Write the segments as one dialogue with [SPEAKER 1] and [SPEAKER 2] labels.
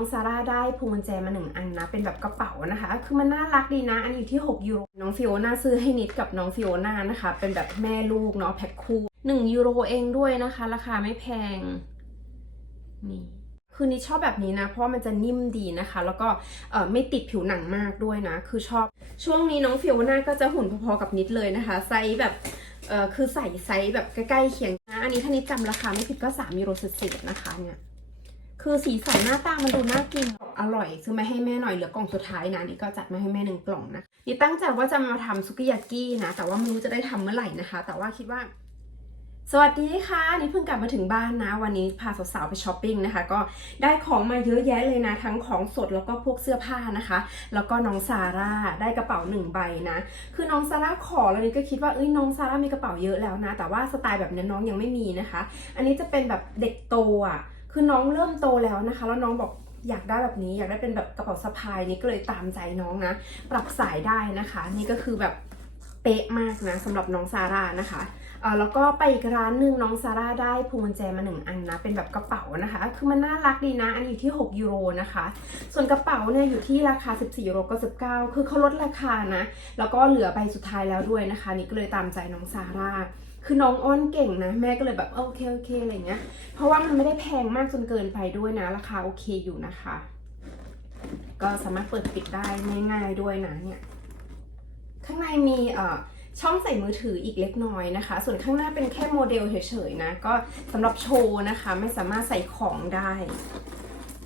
[SPEAKER 1] องซาร่าได้พวงกุญแจมาหนึ่งอันนะ เป็นแบบกระเป๋านะคะ คือมันน่ารักดีนะ อันอยู่ที่ 6 ยูโร น้องฟิโอนาซื้อให้นิดกับน้องฟิโอนานะคะ เป็นแบบแม่ลูกเนาะแพ็คคู่1ยูโรเองด้วยนะคะ ราคาไม่แพง นี่คือนิดชอบแบบนี้นะ เพราะมันจะนิ่มดีนะคะ แล้วก็เออไม่ติดผิวหนังมากด้วยนะ คือชอบ ช่วงนี้น้องฟิโอนาก็จะหุ่นพอๆกับนิดเลยนะคะ ไซส์แบบเออคือใส่ไซส์แบบใกล้ๆเคียงนะ อันนี้ถ้านิดจำราคาไม่ผิดก็3ยูโรเศษๆนะคะเนี่ย คือสีสันหน้าตามันดูน่ากิน อร่อย ซื้อมาให้แม่หน่อยเหลือกล่องสุดท้ายนะนี่ก็จัดมาให้แม่หนึ่งกล่องนะนี่ตั้งใจว่าจะมาทำซุกิยากินะ แต่ว่าไม่รู้จะได้ทำเมื่อไหร่นะคะ แต่ว่าคิดว่า สวัสดีค่ะนี่เพิ่งกลับมาถึงบ้านนะ วันนี้พาสาวๆไปช้อปปิ้งนะคะ ก็ได้ของมาเยอะแยะเลยนะ ทั้งของสดแล้วก็พวกเสื้อผ้านะคะ แล้วก็น้องซาร่าได้กระเป๋าหนึ่งใบนะ คือน้องซาร่าขอแล้วนี่ก็คิดว่าเอ้ยน้องซาร่ามีกระเป๋าเยอะแล้วนะ แต่ว่าสไตล์แบบนี้น้องยังไม่มีนะคะ อันนี้จะเป็นแบบเด็กโตอะ คือน้องเริ่มโตแล้วนะคะ แล้วน้องบอกอยากได้แบบนี้ อยากได้เป็นแบบกระเป๋าสะพายนี่ก็เลยตามใจน้องนะ ปรับสายได้นะคะ นี่ก็คือแบบเป๊ะมากนะสำหรับน้องซาร่านะคะเออแล้วก็ไปอีกร้านหนึ่งน้องซาร่าได้พวงกุญแจมาหนึ่งอันนะ เป็นแบบกระเป๋านะคะ คือมันน่ารักดีนะ อันอยู่ที่ 6 ยูโรนะคะ ส่วนกระเป๋าเนี่ยอยู่ที่ราคา 14ยูโรก็19 คือเขาลดราคานะ แล้วก็เหลือใบสุดท้ายแล้วด้วยนะคะ นี่ก็เลยตามใจน้องซาร่า คือน้องอ้อนเก่งนะ แม่ก็เลยแบบโอเคโอเคอะไรเงี้ย เพราะว่ามันไม่ได้แพงมากจนเกินไปด้วยนะ ราคาโอเคอยู่นะคะ ก็สามารถเปิดปิดได้ง่ายๆด้วยนะเนี่ย ข้างในมีเอ่อช่องใส่มือถืออีกเล็กน้อยนะคะ ส่วนข้างหน้าเป็นแค่โมเดลเฉยๆนะ ก็สำหรับโชว์นะคะ ไม่สามารถใส่ของได้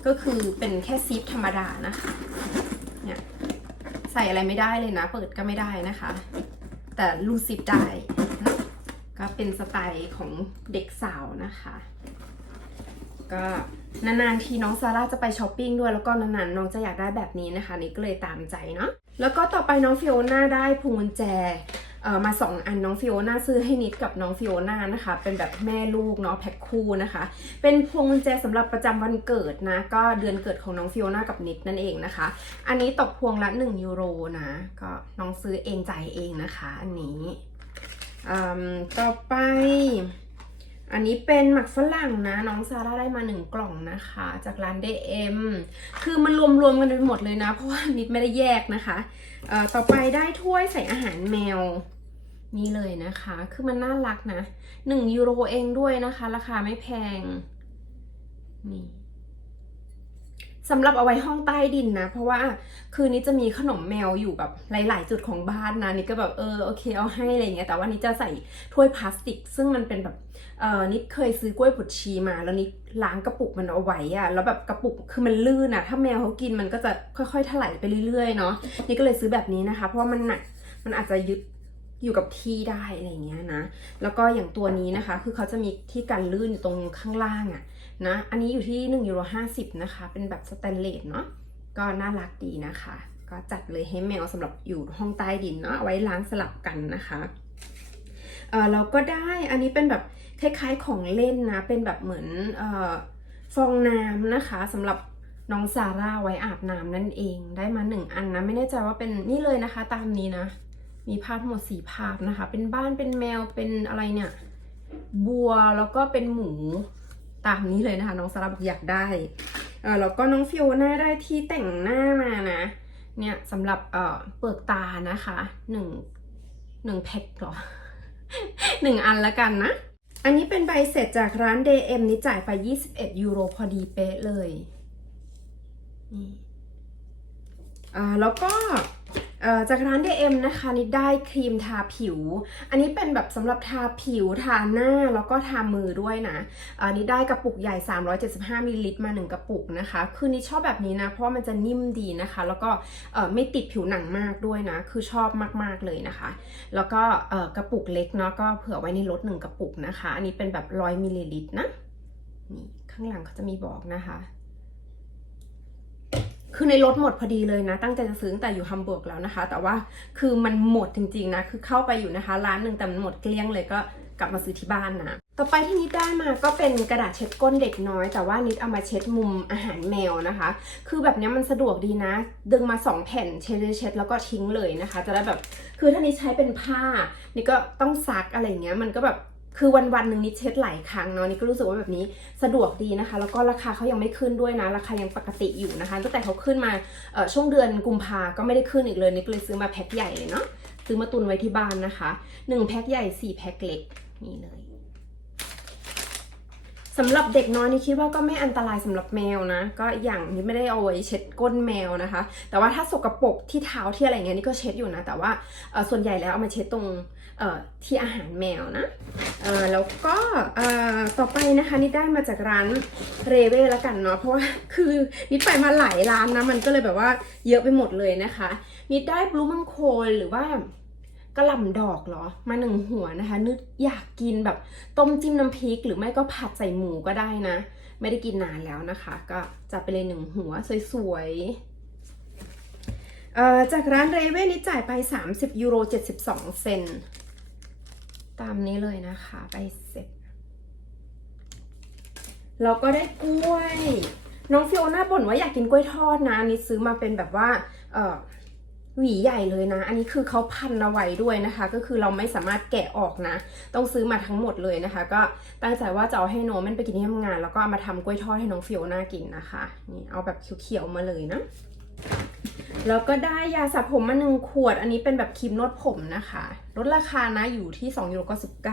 [SPEAKER 1] ก็คือเป็นแค่ซิปธรรมดานะคะเนี่ยใส่อะไรไม่ได้เลยนะ เปิดก็ไม่ได้นะคะ แต่รูซิปได้ ก็เป็นสไตล์ของเด็กสาวนะคะ ก็นานๆทีน้องซาร่าจะไปช้อปปิ้งด้วยแล้วก็นานๆน้องจะอยากได้แบบนี้นะคะ นี่ก็เลยตามใจเนาะแล้วก็ต่อไปน้องฟิโอน่าได้พวงกุญแจเอ่อมาสองอันน้องฟิโอน่าซื้อให้นิดกับน้องฟิโอน่านะคะ เป็นแบบแม่ลูกเนาะแพ็คคู่นะคะ เป็นพวงกุญแจสำหรับประจำวันเกิดนะ ก็เดือนเกิดของน้องฟิโอน่ากับนิดนั่นเองนะคะ อันนี้ตกพวงละ1ยูโรนะก็น้องซื้อเองจ่ายเองนะคะ อันนี้ ต่อไป อันนี้เป็นหมักฝรั่งนะ น้องซาร่าได้มาหนึ่งกล่องนะคะ จากร้าน DM คือมันรวมๆกันไปหมดเลยนะ เพราะว่านิดไม่ได้แยกนะคะต่อไปได้ถ้วยใส่อาหารแมวนี่เลยนะคะ คือมันน่ารักนะหนึ่งยูโรเองด้วยนะคะ ราคาไม่แพง นี่ สำหรับเอาไว้ห้องใต้ดินนะ เพราะว่าคืนนี้จะมีขนมแมวอยู่แบบหลาย ๆ จุดของบ้านนะนี่ก็แบบเออโอเคเอาให้อะไรเงี้ยแต่ว่านี่จะใส่ถ้วยพลาสติก ซึ่งมันเป็นแบบเออนิดเคยซื้อกล้วยบดชีมา แล้วนิดล้างกระปุกมันเอาไว้อะแล้วแบบกระปุกคือมันลื่นอะถ้าแมวเขากินมันก็จะค่อย ๆถลายไปเรื่อย ๆ เนาะนี่ก็เลยซื้อแบบนี้นะคะ เพราะว่ามันหนักมันอาจจะยึดอยู่กับที่ได้อะไรเงี้ยนะแล้วก็อย่างตัวนี้นะคะ คือเขาจะมีที่กันลื่นอยู่ตรงข้างล่างอะ นะ อันนี้อยู่ที่1ยูโร50 นะคะ เป็นแบบสแตนเลสเนาะ ก็น่ารักดีนะคะ ก็จัดเลยให้แมวสำหรับอยู่ห้องใต้ดินเนาะเอาไว้ล้างสลับกันนะคะเออเราก็ได้ อันนี้เป็นแบบคล้ายๆของเล่นนะ เป็นแบบเหมือนเอ่อฟองน้ำนะคะสำหรับน้องซาร่าไว้อาบน้ำนั่นเอง ได้มาหนึ่งอันนะ ไม่แน่ใจว่าเป็นนี่เลยนะคะ ตามนี้นะ มีภาพหมดสี่ภาพนะคะ เป็นบ้าน เป็นแมว เป็นอะไรเนี่ย บัว แล้วก็เป็นหมู ตามนี้เลยนะคะ น้องซาร่าบอกอยากได้เออแล้วก็น้องฟิโอน่าได้ที่แต่งหน้ามานะเนี่ยสำหรับเออเปลือกตานะคะหนึ่งหนึ่งแพ็คเหรอหนึ่งอันละกันนะ อันนี้เป็นใบเสร็จจากร้าน DM นี่จ่ายไป 21 ยูโรพอดีเป๊ะเลยนี่อ่าแล้วก็ จากร้าน DM นะคะนี่ได้ครีมทาผิว อันนี้เป็นแบบสำหรับทาผิวทาหน้าแล้วก็ทามือด้วยนะอันนี้ได้กระปุกใหญ่ 375มิลลิลิตรมา 1 กระปุกนะคะ คือนี่ชอบแบบนี้นะ เพราะมันจะนิ่มดีนะคะ แล้วก็ไม่ติดผิวหนังมากด้วยนะ คือชอบมากๆเลยนะคะ แล้วก็กระปุกเล็กเนาะก็เผื่อไว้ในรถหนึ่งกระปุกนะคะ อันนี้เป็นแบบร้อยมิลลิลิตรนะนี่ข้างหลังเขาจะมีบอกนะคะ คือในรถหมดพอดีเลยนะ ตั้งใจจะซื้อแต่อยู่ฮัมเบิร์กแล้วนะคะ แต่ว่าคือมันหมดจริงๆนะ คือเข้าไปอยู่นะคะ ร้านหนึ่งแต่มันหมดเกลี้ยงเลยก็กลับมาซื้อที่บ้านนะ ต่อไปที่นิดได้มาก็เป็นกระดาษเช็ดก้นเด็กน้อย แต่ว่านิดเอามาเช็ดมุมอาหารแมวนะคะ คือแบบนี้มันสะดวกดีนะ ดึงมาสองแผ่นเช็ดเช็ดแล้วก็ทิ้งเลยนะคะ จะได้แบบ คือถ้านิดใช้เป็นผ้า นี่ก็ต้องซักอะไรเงี้ย มันก็แบบ คือวันวันๆหนึ่งนิดเช็ดหลายครั้งเนาะนี่ก็รู้สึกว่าแบบนี้สะดวกดีนะคะ แล้วก็ราคาเขายังไม่ขึ้นด้วยนะ ราคายังปกติอยู่นะคะตั้งแต่เขาขึ้นมาช่วงเดือนกุมภาก็ไม่ได้ขึ้นอีกเลยนี่ก็เลยซื้อมาแพ็คใหญ่เลยเนาะซื้อมาตุนไว้ที่บ้านนะคะหนึ่งแพ็คใหญ่สี่แพ็คเล็กนี่เลยสำหรับเด็กน้อยนี่คิดว่าก็ไม่อันตรายสำหรับแมวนะ ก็อย่างนี้ไม่ได้เอาไว้เช็ดก้นแมวนะคะ แต่ว่าถ้าสกรปรกที่เท้าที่อะไรเงี้ยนี่ก็เช็ดอยู่นะ แต่ว่าส่วนใหญ่แล้วเอามาเช็ดตรง ที่อาหารแมวนะแล้วก็ต่อไปนะคะนี่ได้มาจากร้านเรเว่แล้วกันเนาะเพราะว่าคือนิดไปมาหลายร้านนะมันก็เลยแบบว่าเยอะไปหมดเลยนะคะนิดได้บลูมังโคนหรือว่ากระหล่ำดอกเหรอ มาหนึ่งหัวนะคะ นึกอยากกินแบบต้มจิ้มน้ำพริก หรือไม่ก็ผัดใส่หมูก็ได้นะ ไม่ได้กินนานแล้วนะคะ ก็จะไปเลยหนึ่งหัวสวยๆจากร้านเรเว่นี่จ่ายไป 30 ยูโร 72 เซน ตามนี้เลยนะคะใบเสร็จ เราก็ได้กล้วย น้องฟิโอน่าบ่นว่าอยากกินกล้วยทอดนะอันนี่ซื้อมาเป็นแบบว่าเออหวีใหญ่เลยนะ อันนี้คือเขาพันเอาไว้ด้วยนะคะ ก็คือเราไม่สามารถแกะออกนะ ต้องซื้อมาทั้งหมดเลยนะคะ ก็ตั้งใจว่าจะเอาให้โนมันไปกินที่ทำงาน แล้วก็เอามาทำกล้วยทอดให้น้องฟิโอน่ากินนะคะ นี่เอาแบบเขียวๆมาเลยนะ แล้วก็ได้ยาสระผมมาหนึ่งขวด อันนี้เป็นแบบครีมนวดผมนะคะ ลดราคานะอยู่ที่2ยูโรก็19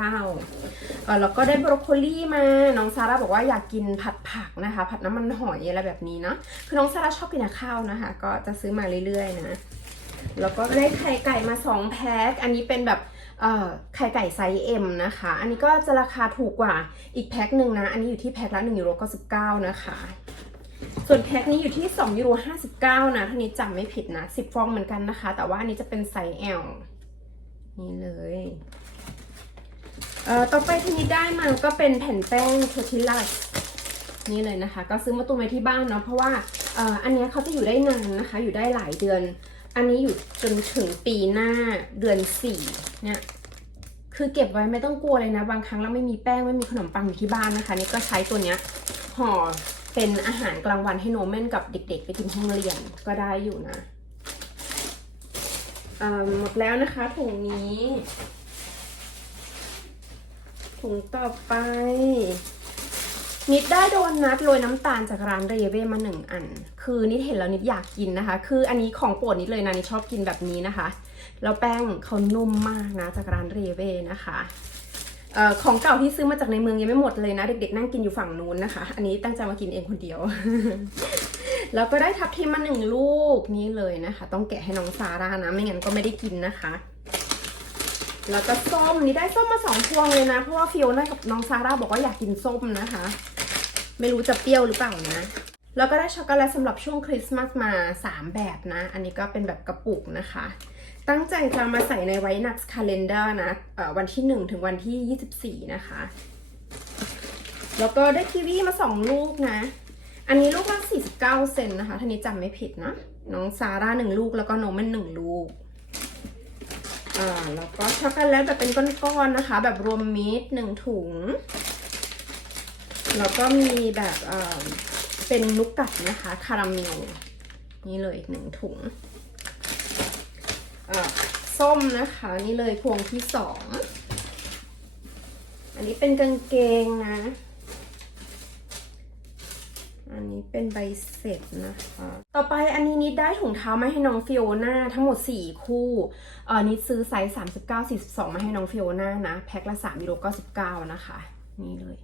[SPEAKER 1] เออแล้วก็ได้บรอกโคลีมา น้องซาร่าบอกว่าอยากกินผัดผักนะคะ ผัดน้ำมันหอยอะไรแบบนี้เนาะ คือน้องซาร่าชอบกินข้าวนะคะ ก็จะซื้อมาเรื่อยๆนะ แล้วก็ได้ไข่ไก่มา2แพ็ค อันนี้เป็นแบบไข่ไก่ไซส์ M นะคะ อันนี้ก็จะราคาถูกกว่าอีกแพ็คหนึ่งนะ อันนี้อยู่ที่แพ็คละ1ยูโรก็19นะคะ ส่วนแพ็คนี้อยู่ที่2ยูโร59 นะท่านี้จำไม่ผิดนะ 10 ฟองเหมือนกันนะคะ แต่ว่าอันนี้จะเป็นไซส์ L นี่เลยเอ่อต่อไปที่นี้ได้มาก็เป็นแผ่นแป้งเทอร์ทิลัสนี่เลยนะคะ ก็ซื้อมาตุนไว้ที่บ้านเนาะเพราะว่าเอ่ออันนี้เขาจะอยู่ได้นานนะคะ อยู่ได้หลายเดือน อันนี้อยู่จนถึงปีหน้าเดือนสี่เนี่ยคือเก็บไว้ไม่ต้องกลัวเลยนะ บางครั้งเราไม่มีแป้งไม่มีขนมปังอยู่ที่บ้านนะคะ นี่ก็ใช้ตัวเนี้ยห่อ เป็นอาหารกลางวันให้โนเม่นกับเด็กๆ ไปกินห้องเรียนก็ได้อยู่นะเอ่อหมดแล้วนะคะถุงนี้ ถุงต่อไปนิดได้โดนัทโรยน้ำตาลจากร้านเรเว่มาหนึ่งอัน คือนิดเห็นแล้วนิดอยากกินนะคะ คืออันนี้ของโปรดนิดเลยนะนิดชอบกินแบบนี้นะคะ แล้วแป้งเขานุ่มมากนะจากร้านเรเว่นะคะ ออของเก่าที่ซื้อมาจากในเมืองยังไม่หมดเลยนะ เด็กๆนั่งกินอยู่ฝั่งนู้นนะคะ อันนี้ตั้งใจมากินเองคนเดียว แล้วก็ได้ทับทิมมาหนึ่งลูกนี่เลยนะคะ ต้องแกะให้น้องซาร่านะ ไม่งั้นก็ไม่ได้กินนะคะ แล้วก็ส้มนี่ได้ส้มมาสองพวงเลยนะ เพราะว่าฟิโอน่ากับน้องซาร่าบอกว่าอยากกินส้มนะคะ ไม่รู้จะเปรี้ยวหรือเปล่านะ แล้วก็ได้ช็อกโกแลตสำหรับช่วงคริสต์มาสมา3แบบนะ อันนี้ก็เป็นแบบกระปุกนะคะ ตั้งใจจะมาใส่ในไว้นักคาล endar นะวันที่ 1 ถึงวันที่ 24 นะคะ แล้วก็ได้คีวีมา 2 ลูกนะ อันนี้ลูกละ49 เซนนะคะท่านี้จำไม่ผิดนะ น้องซาร่าหนึ่งลูกแล้วก็โนมันหนึ่งลูก อ่า แล้วก็ช็อกโกแลตแบบเป็นก้อนๆนะคะ แบบรวมมิตรหนึ่งถุง แล้วก็มีแบบเเป็นนุกกัดนะคะ คาราเมลนี่เลยหนึ่งถุง ส้มนะคะนี่เลยพวงที่สองอันนี้เป็นกางเกงนะ อันนี้เป็นใบเสร็จนะคะ ต่อไปอันนี้นิดได้ถุงเท้ามาให้น้องฟิโอน่าทั้งหมด 4 คู่เออนิดซื้อไซส์39 42 มาให้น้องฟิโอน่านะ แพ็คละ3ยูโร99 นะคะ นี่เลย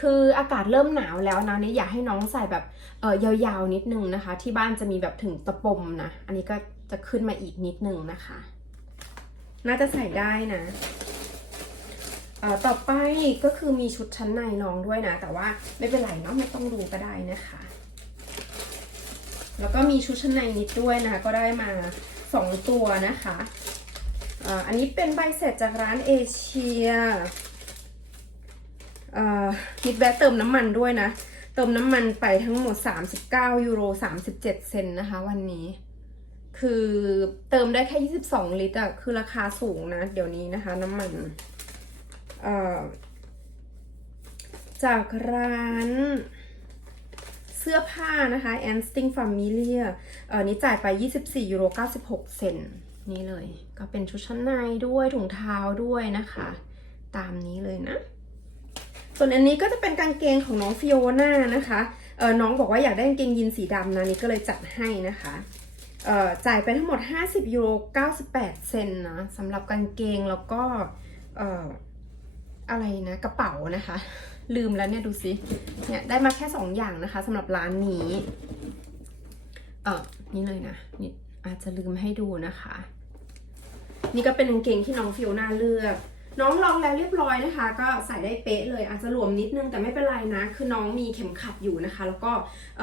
[SPEAKER 1] คืออากาศเริ่มหนาวแล้วนะนี่อยากให้น้องใส่แบบเออยาวๆนิดนึงนะคะ ที่บ้านจะมีแบบถึงตะปมนะ อันนี้ก็ จะขึ้นมาอีกนิดนึงนะคะ น่าจะใส่ได้นะอ่อต่อไปก็คือมีชุดชั้นในน้องด้วยนะ แต่ว่าไม่เป็นไรเนาะไม่ต้องดูก็ได้นะคะ แล้วก็มีชุดชั้นในนิดด้วยนะคะก็ได้มาสองตัวนะคะอ่ออันนี้เป็นใบเสร็จจากร้านเอเชียเอ่อคิดแวะเติมน้ำมันด้วยนะ เติมน้ำมันไปทั้งหมด 39 ยูโร 37 เซนนะคะ วันนี้ คือเติมได้แค่ 22 ลิตรอะคือราคาสูงนะ เดี๋ยวนี้นะคะ น้ำมันจากร้านเสื้อผ้านะคะ a n s t i n g Familia เอ่อนี้จ่ายไป 24ยูโร96 เซนต์นี่เลย ก็เป็นชุดชั้นในด้วยถุงเท้าด้วยนะคะ ตามนี้เลยนะ ส่วนอันนี้ก็จะเป็นกางเกงของน้องฟิโอน่านะคะ เออน้องบอกว่าอยากได้กางเกงยีนสีดำนะนี่ก็เลยจัดให้นะคะ จ่ายไปทั้งหมด 50 ยูโร 98 เซนนะสำหรับกางเกงแล้วก็เอ่ออะไรนะกระเป๋านะคะ ลืมแล้วเนี่ยดูสิเนี่ยได้มาแค่ 2 อย่างนะคะสำหรับร้านนี้เออนี่เลยนะนี่อาจจะลืมให้ดูนะคะ นี่ก็เป็นกางเกงที่น้องฟิโอน่าเลือก น้องลองแล้วเรียบร้อยนะคะ ก็ใส่ได้เป๊ะเลยอาจจะหลวมนิดนึงแต่ไม่เป็นไรนะ คือน้องมีเข็มขัดอยู่นะคะ แล้วก็เ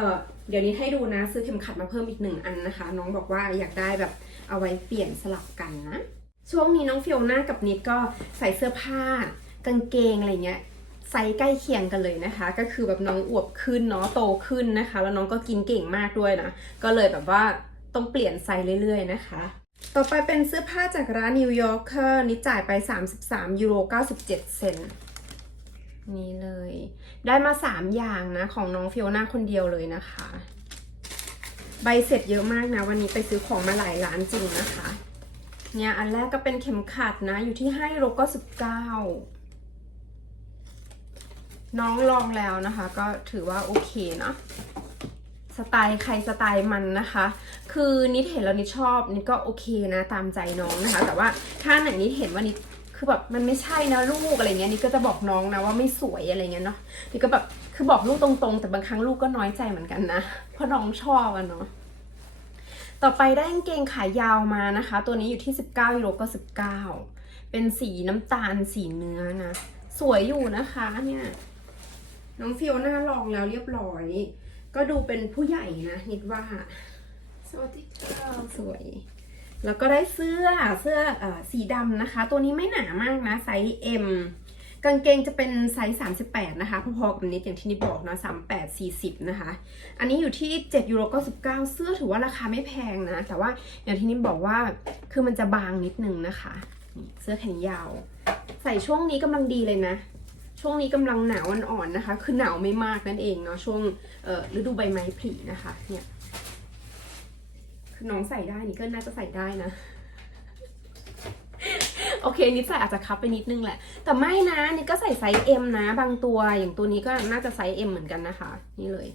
[SPEAKER 1] เดี๋ยวนี้ให้ดูนะซื้อเข็มขัดมาเพิ่มอีกหนึ่งอันนะคะ น้องบอกว่าอยากได้แบบเอาไว้เปลี่ยนสลับกันนะ ช่วงนี้น้องฟิโอน่ากับนิดก็ใส่เสื้อผ้ากางเกงอะไรเงี้ยไซส์ใกล้เคียงกันเลยนะคะ ก็คือแบบน้องอวบขึ้นเนาะโตขึ้นนะคะ แล้วน้องก็กินเก่งมากด้วยนะก็เลยแบบว่าต้องเปลี่ยนไซส์เรื่อย ๆ นะคะ ต่อไปเป็นเสื้อผ้าจากร้านนิวยอร์กเกอร์นี่จ่ายไป 33ยูโร97 เซนนี่เลย ได้มา 3 อย่างนะ ของน้องฟิโอน่าคนเดียวเลยนะคะ ใบเสร็จเยอะมากนะ วันนี้ไปซื้อของมาหลายร้านจริงนะคะ เนี่ยอันแรกก็เป็นเข็มขัดนะ อยู่ที่5ยูโรก็19น้องลองแล้วนะคะ ก็ถือว่าโอเคเนาะ สไตล์ใครสไตล์มันนะคะ คือนิดเห็นแล้วนิดชอบนิดก็โอเคนะตามใจน้องนะคะ แต่ว่าถ้าไหนนิดเห็นว่านิดคือแบบมันไม่ใช่นะลูกอะไรเงี้ยนิดก็จะบอกน้องนะว่าไม่สวยอะไรเงี้ยเนาะนิดก็แบบคือบอกลูกตรงๆ แต่บางครั้งลูกก็น้อยใจเหมือนกันนะเพราะน้องชอบอะเนาะต่อไปได้กางเกงขายาวมานะคะ ตัวนี้อยู่ที่ 19ยูโรก็ 19 เป็นสีน้ำตาลสีเนื้อนะ สวยอยู่นะคะเนี่ย น้องฟิโอน่าลองแล้วเรียบร้อย ก็ดูเป็นผู้ใหญ่นะนิดว่า สวัสดีค่ะสวย แล้วก็ได้เสื้อเสื้อเออสีดำนะคะ ตัวนี้ไม่หนามากนะไซส์ M กางเกงจะเป็นไซส์ 38 นะคะ พอๆกับนิดอย่างที่นิดบอกนะ 38 40 นะคะ อันนี้อยู่ที่7ยูโรก็19เสื้อถือว่าราคาไม่แพงนะ แต่ว่าอย่างที่นิดบอกว่าคือมันจะบางนิดนึงนะคะนี่เสื้อแขนยาว ใส่ช่วงนี้กำลังดีเลยนะ ช่วงนี้กำลังหนาวอ่อนๆนะคะ คือหนาวไม่มากนั่นเองเนาะช่วงฤดูใบไม้ผลินะคะเนี่ยคือน้องใส่ได้นี่ก็น่าจะใส่ได้นะโอเคนิดใส่อาจจะคับไปนิดนึงแหละ แต่ไม่นะนี่ก็ใส่ไซส์ M นะ บางตัวอย่างตัวนี้ก็น่าจะไซส์ M เหมือนกันนะคะ นี่เลย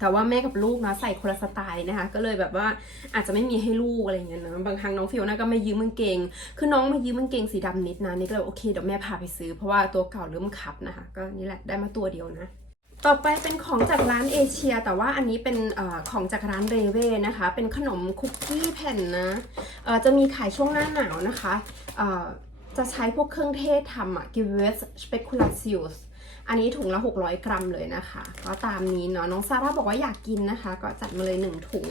[SPEAKER 1] แต่ว่าแม่กับลูกนะใส่คนละสไตล์นะคะ ก็เลยแบบว่าอาจจะไม่มีให้ลูกอะไรเงี้ยนะบางครั้งน้องฟิโอน่าก็ไม่ยืมกางเกง คือน้องมายืมกางเกงสีดำนิดนะนี่ก็เลยโอเคเดี๋ยวแม่พาไปซื้อเพราะว่าตัวเก่าเริ่มคับนะคะ ก็นี่แหละได้มาตัวเดียวนะต่อไปเป็นของจากร้านเอเชีย แต่ว่าอันนี้เป็นอของจากร้านเรเว่นะคะ เป็นขนมคุกกี้แผ่นนะจะมีขายช่วงหน้าหนาวนะคะจะใช้พวกเครื่องเทศทำอะ g i v e s speculatius อั อันนี้ถุงละ 600 กรัมเลยนะคะ ก็ตามนี้เนาะน้องซาร่าบอกว่าอยากกินนะคะ ก็จัดมาเลย 1 ถุง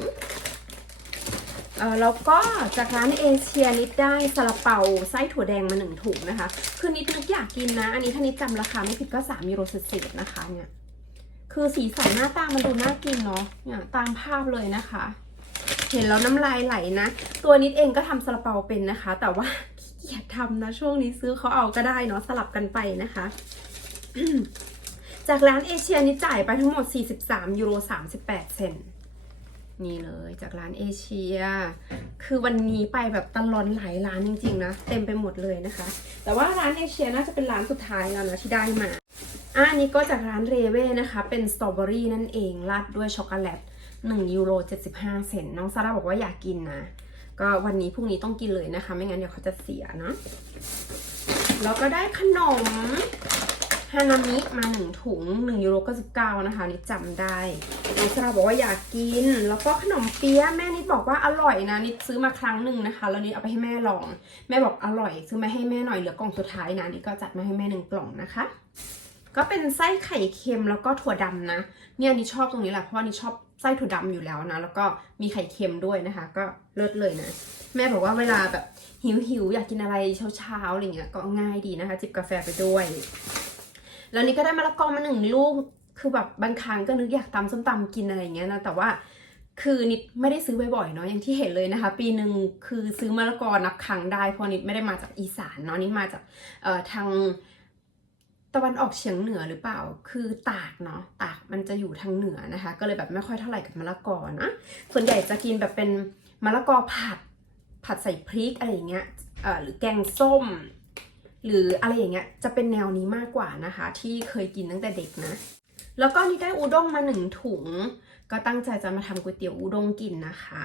[SPEAKER 1] เออแล้วก็จากร้านเอเชียนิดได้ซาลาเปาไส้ถั่วแดงมา1ถุงนะคะ คือนิดนึกอยากกินนะ อันนี้ถ้านิดจำราคาไม่ผิดก็3ยูโรเศษๆนะคะเนี่ย คือสีสันหน้าตามันดูน่ากินเนาะเนี่ยตามภาพเลยนะคะ เห็นแล้วน้ำลายไหลนะ ตัวนิดเองก็ทำซาลาเปาเป็นนะคะ แต่ว่าขี้เกียจทำนะช่วงนี้ซื้อเขาเอาก็ได้เนาะสลับกันไปนะคะ จากร้านเอเชียนี่จ่ายไปทั้งหมด 43ยูโร38 เซนนี่เลยจากร้านเอเชีย คือวันนี้ไปแบบตลอนหลายร้านจริงๆนะ เต็มไปหมดเลยนะคะ แต่ว่าร้านเอเชียน่าจะเป็นร้านสุดท้ายแล้วนะที่ได้มาอันนี้ก็จากร้านเรเว่นะคะ เป็นสตรอเบอรี่นั่นเองราดด้วยช็อกโกแลต1ยูโร75 เซนน้องซาร่าบอกว่าอยากกินนะ ก็วันนี้พรุ่งนี้ต้องกินเลยนะคะ ไม่งั้นเดี๋ยวเขาจะเสียเนาะแล้วก็ได้ขนม ฮานามิมาหนึ่งถุง1ยูโร99นะคะนี่จำได้น้องซาร่าบอกว่าอยากกิน แล้วก็ขนมเปี๊ยะแม่นิดบอกว่าอร่อยนะนิดซื้อมาครั้งหนึ่งนะคะ แล้วนิดเอาไปให้แม่ลอง แม่บอกอร่อย ซื้อมาให้แม่หน่อยเหลือกล่องสุดท้ายนะนิดก็จัดมาให้แม่หนึ่งกล่องนะคะ ก็เป็นไส้ไข่เค็มแล้วก็ถั่วดำนะ เนี่ยนี่ชอบตรงนี้แหละเพราะว่านี่ชอบไส้ถั่วดำอยู่แล้วนะ แล้วก็มีไข่เค็มด้วยนะคะ ก็เลิศเลยนะ แม่บอกว่าเวลาแบบหิวหิวอยากกินอะไรเช้าๆอะไรเงี้ยก็ง่ายดีนะคะ จิบกาแฟไปด้วย แล้วนี่ก็ได้มะละกอมาหนึ่งลูก คือแบบบางครั้งก็นึกอยากตำส้มตำกินอะไรอย่างเงี้ยนะ แต่ว่าคือนิดไม่ได้ซื้อบ่อยๆเนาะ อย่างที่เห็นเลยนะคะ ปีหนึ่งคือซื้อมะละกอนับครั้งได้เพราะนิดไม่ได้มาจากอีสานเนาะ นิดมาจากเอ่อทางตะวันออกเฉียงเหนือหรือเปล่า คือตากเนาะ ตากมันจะอยู่ทางเหนือนะคะ ก็เลยแบบไม่ค่อยเท่าไหร่กับมะละกอนะ ส่วนใหญ่จะกินแบบเป็นมะละกอผัด ผัดใส่พริกอะไรอย่างเงี้ยหรือแกงส้ม หรืออะไรอย่างเงี้ยจะเป็นแนวนี้มากกว่านะคะ ที่เคยกินตั้งแต่เด็กนะ แล้วก็นี่ได้อุด้งมาหนึ่งถุง ก็ตั้งใจจะมาทำก๋วยเตี๋ยวอุด้งกินนะคะ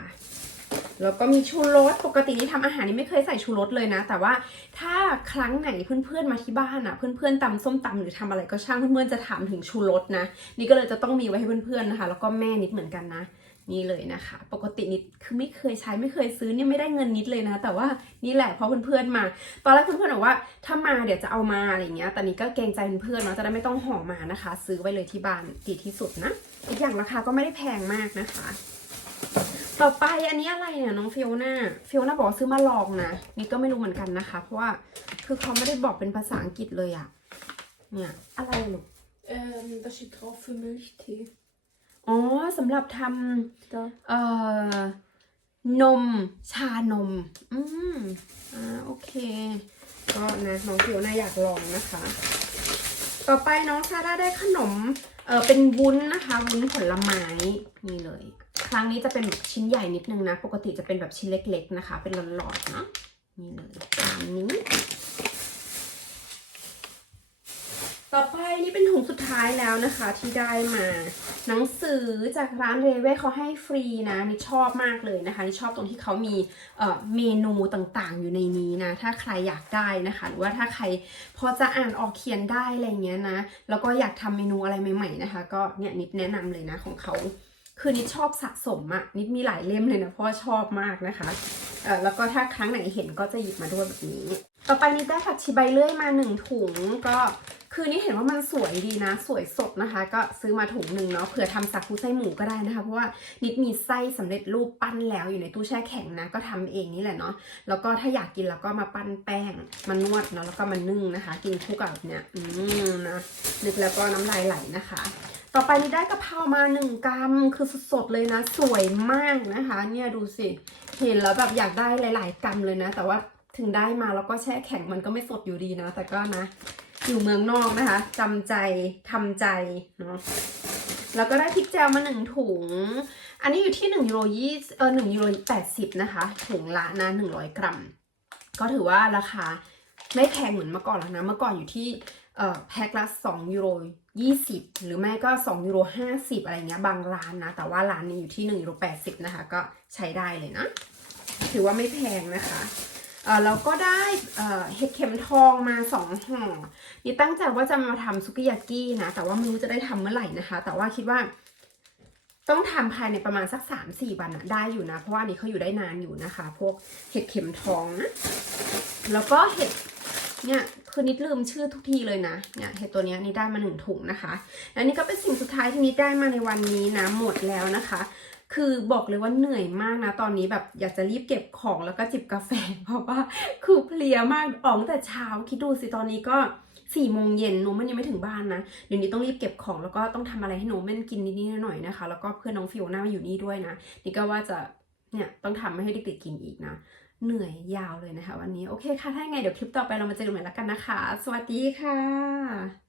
[SPEAKER 1] แล้วก็มีชูรส ปกตินี่ทำอาหารนี่ไม่เคยใส่ชูรสเลยนะ แต่ว่าถ้าครั้งไหนเพื่อนๆมาที่บ้านอะ เพื่อนๆตำส้มตำหรือทำอะไรก็ช่างเพื่อนๆจะถามถึงชูรสนะ นี่ก็เลยจะต้องมีไว้ให้เพื่อนๆนะคะ แล้วก็แม่นิดเหมือนกันนะ นี่เลยนะคะ ปกตินิดคือไม่เคยใช้ไม่เคยซื้อเนี่ยไม่ได้เงินนิดเลยนะ แต่ว่านี่แหละเพราะเพื่อนๆมา ตอนแรกเพื่อนๆบอกว่าถ้ามาเดี๋ยวจะเอามาอะไรเงี้ยแต่นี่ก็เกรงใจเพื่อนๆเนาะจะได้ไม่ต้องห่อมานะคะ ซื้อไว้เลยที่บ้านดีที่สุดนะอีกอย่างราคาก็ไม่ได้แพงมากนะคะ ต่อไปอันนี้อะไรเนี่ยน้องฟิโอนาฟิโอนาบอกซื้อมาลองนะนี่ก็ไม่รู้เหมือนกันนะคะ เพราะว่าคือเขาไม่ได้บอกเป็นภาษาอังกฤษเลยอะเนี่ยอะไรอะลูก
[SPEAKER 2] Ähm, da steht drauf für Milchtee.
[SPEAKER 1] อ๋อสำหรับท
[SPEAKER 2] Da. ำ
[SPEAKER 1] เอ่อนมชานม อืมอ่าโอเค ก็นะน้องฟิโอน่าอยากลองนะคะ ต่อไปน้องซาร่าได้ขนม เออเป็นวุ้นนะคะ วุ้นผลไม้นี่เลย ครั้งนี้จะเป็นแบบชิ้นใหญ่นิดนึงนะ ปกติจะเป็นแบบชิ้นเล็ก ๆ นะคะ เป็นหลอดๆเนาะนี่เลยตามนี้ ต่อไป นี่เป็นถุงสุดท้ายแล้วนะคะ ที่ได้มาหนังสือจากร้านเรเว่เขาให้ฟรีนะนี่ชอบมากเลยนะคะนี่ชอบตรงที่เขามีเอ่อเมนูต่างๆ อยู่ในนี้นะ ถ้าใครอยากได้นะคะ หรือว่าถ้าใครพอจะอ่านออกเขียนได้อะไรเงี้ยนะ แล้วก็อยากทำเมนูอะไรใหม่ๆนะคะ ก็เนี่ยนิดแนะนำเลยนะของเขาคือนิดชอบสะสมอะนิดมีหลายเล่มเลยนะเพราะว่าชอบมากนะคะเออแล้วก็ถ้าครั้งไหนเห็นก็จะหยิบมาด้วยแบบนี้ ต่อไปนิดได้ผักชีใบเลื่อยมาหนึ่งถุงก็คือนี่เห็นว่ามันสวยดีนะ สวยสดนะคะ ก็ซื้อมาถุงหนึ่งเนาะเผื่อทำสักคูไส้หมูก็ได้นะคะ เพราะว่านิดมีไส้สำเร็จรูปปั้นแล้วอยู่ในตู้แช่แข็งนะ ก็ทำเองนี่แหละเนาะแล้วก็ถ้าอยากกินแล้วก็มาปั้นแป้งมานวดเนาะแล้วก็มานึ่งนะคะ กินคู่กับเนี่ยอืมนะนึกแล้วก็น้ำลายไหลนะคะ ต่อไปนี่ได้กะเพรามาหนึ่งกรัมคือสดๆเลยนะ สวยมากนะคะ เนี่ยดูสิเห็นแล้วแบบอยากได้หลาย ๆกรัมเลยนะ แต่ว่า ถึงได้มาแล้วก็แช่แข็งมันก็ไม่สดอยู่ดีนะ แต่ก็นะ อยู่เมืองนอกนะคะจำใจทำใจเนาะแล้วก็ได้พริกแจวมาหนึ่งถุง อันนี้อยู่ที่หนึ่งยูโรยี่เออหนึ่งยูโรแปดสิบนะคะ ถุงละนะหนึ่งร้อยกรัม ก็ถือว่าราคาไม่แพงเหมือนเมื่อก่อนแล้วนะ เมื่อก่อนอยู่ที่เอ่อแพ็คละ2ยูโร20หรือไม่ก็2ยูโร50อะไรเงี้ยบางร้านนะ แต่ว่าร้านนี้อยู่ที่1ยูโร80นะคะ ก็ใช้ได้เลยนะ ถือว่าไม่แพงนะคะ เราก็ได้เห็ดเข็มทองมา2ห่อนี่ตั้งใจว่าจะมาทำซุกิยากินะ แต่ว่าไม่รู้จะได้ทำเมื่อไหร่นะคะ แต่ว่าคิดว่า ต้องทำภายในประมาณสัก3-4วันนะได้อยู่นะ เพราะว่านี้เขาอยู่ได้นานอยู่นะคะ พวกเห็ดเข็มทองนะแล้วก็เห็ดเนี่ยคือนิดลืมชื่อทุกทีเลยนะเนี่ยเห็ดตัวนี้นี่ได้มาหนึ่งถุงนะคะ และนี่ก็เป็นสิ่งสุดท้ายที่นิดได้มาในวันนี้นะหมดแล้วนะคะ คือบอกเลยว่าเหนื่อยมากนะ ตอนนี้แบบอยากจะรีบเก็บของแล้วก็จิบกาแฟ เพราะว่าคือเพลียมากออกตั้งแต่เช้าคิดดูสิตอนนี้ก็สี่โมงเย็นโนมันยังไม่ถึงบ้านนะ เดี๋ยวนี้ต้องรีบเก็บของแล้วก็ต้องทำอะไรให้โนมันกินนิดๆหน่อยๆนะคะ แล้วก็เพื่อนน้องฟิโอน่ามาอยู่นี่ด้วยนะ นี่ก็ว่าจะเนี่ยต้องทำให้เด็กๆกินอีกนะ เหนื่อยยาวเลยนะคะ วันนี้โอเคค่ะ ถ้าไงเดี๋ยวคลิปต่อไปเรามาเจอกันใหม่แล้วกันนะคะ สวัสดีค่ะ